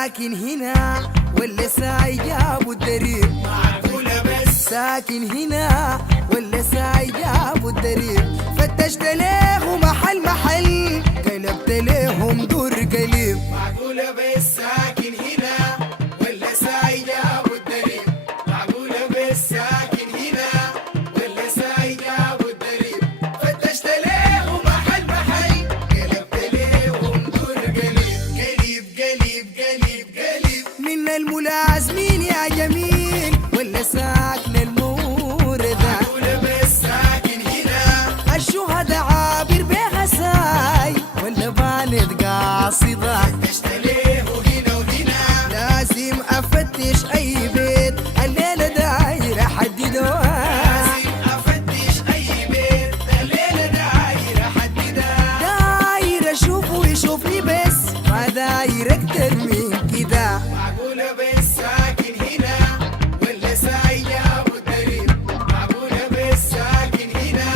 ساكن هنا ولا ساي جابوا الدريب؟ معقولة بس ساكن هنا ولا ساي جابوا الدريب؟ فتشت له محل محل قلبت لهم دور قليب. معقولة بس ساكن هنا ولا ساي جابوا الدريب؟ معقولة بس ساكن هنا ولا ساي جابوا الدريب؟ فتشت له محل محل قلبت لهم دور قليب. قليب قليب قليب قليب من الملازمين يا جميل ولا ساكن الموردة؟ معقولة بس ساكن هنا الشهداء عابر بها ساي ولا بانت قاصدة؟ فتشت له هنا وهنا لازم افتش اي بيت الليلة دايرة حددوها. لازم افتش اي بيت الليلة دايرة حددها. داير اشوفه ويشوفني بس ما داير اكتر من كده. معقولة بس ساكن هنا ولا ساي جابوا الدريب؟ معقولة بس ساكن هنا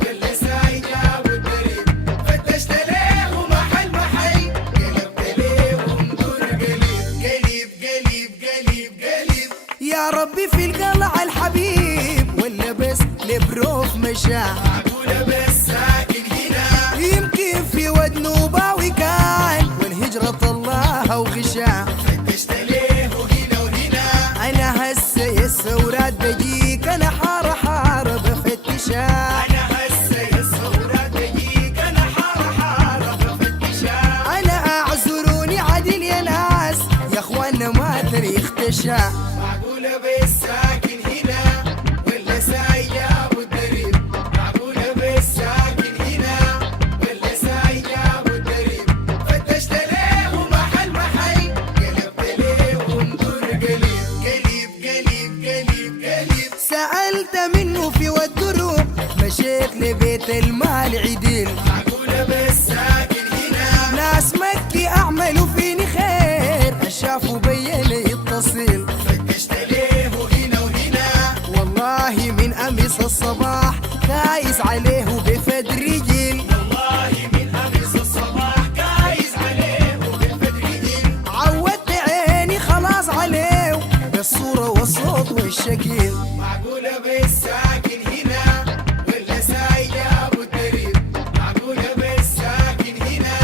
ولا ساي جابوا الدريب؟ فتشت له محل محل قلبت لهم دور قليب. قليب قليب قليب قليب يا ربي في القلعة الحبيب ولا بس لبروف مشاه؟ معقولة بس ساكن هنا يمكن في ود نوباوي كان والهجرة طلعها وغشاه. فتشت له هنا وهنا انا هسه يا الثورات بجيك انا حارة بفتشها. انا هسه يا الثورات بجيك انا حارة بفتشها. انا اعذروني عدل يا ناس يا اخوانا ما تاريخ تشا. معقولة بس ساكن هنا ولا ساي جابوا الدريب؟ معقولة بس ساكن هنا ولا ساي جابوا الدريب؟ فتشت له محل محل قلبت لهم دور قليب. قليب قليب قليب قليب سألت منه في والدروب مشيت لبيت المال عديل. معقولة بس ساكن هنا ناس مكي اعملوا فيني خير شافوا بيني التصيل. فتشت له هنا وهنا والله من امس الصباح كايس عليه بفد رجل. والله من امس الصباح كايز عليه بالفدريين. عودت عيني خلاص عليه بالصورة والصوت والشكل. معقولة بس ساكن هنا ولا ساي جابوا الدريب؟ معقولة بس ساكن هنا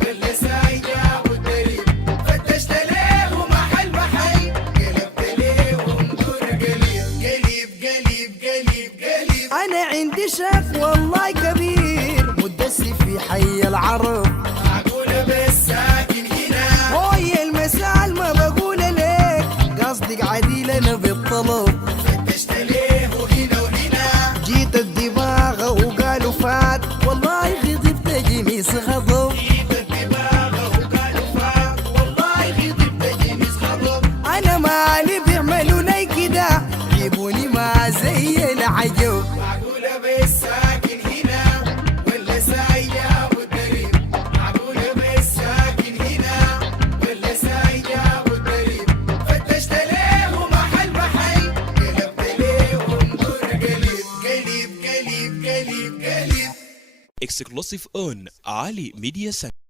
ولا ساي جابوا الدريب؟ فتشت له محل محل قلبت لهم دور قليب. قليب قليب قليب قليب انا عندي شك والله كبير مدسي في حي العرب. معقولة بس ساكن هنا هوي المسال ما بقول لك قصدك عديل انا بالطلب. فتشت له هنا وهنا جيت الدماغ وقالوا فات والله غضبت جنيس غضب. الدماغ وقالوا فات والله غضبت جنيس غضب. انا مالي بيعملوا لي كده جيبوني ما زي العجب. معقولة بس ساكن هنا ولا ساي جابوا الدريب؟ معقولة بس ساكن هنا ولا ساي جابوا الدريب؟ فتشت له محل محل قلبت لهم دور قليب. قليب قليب قليب قليب Exclusive on Ali Media Center.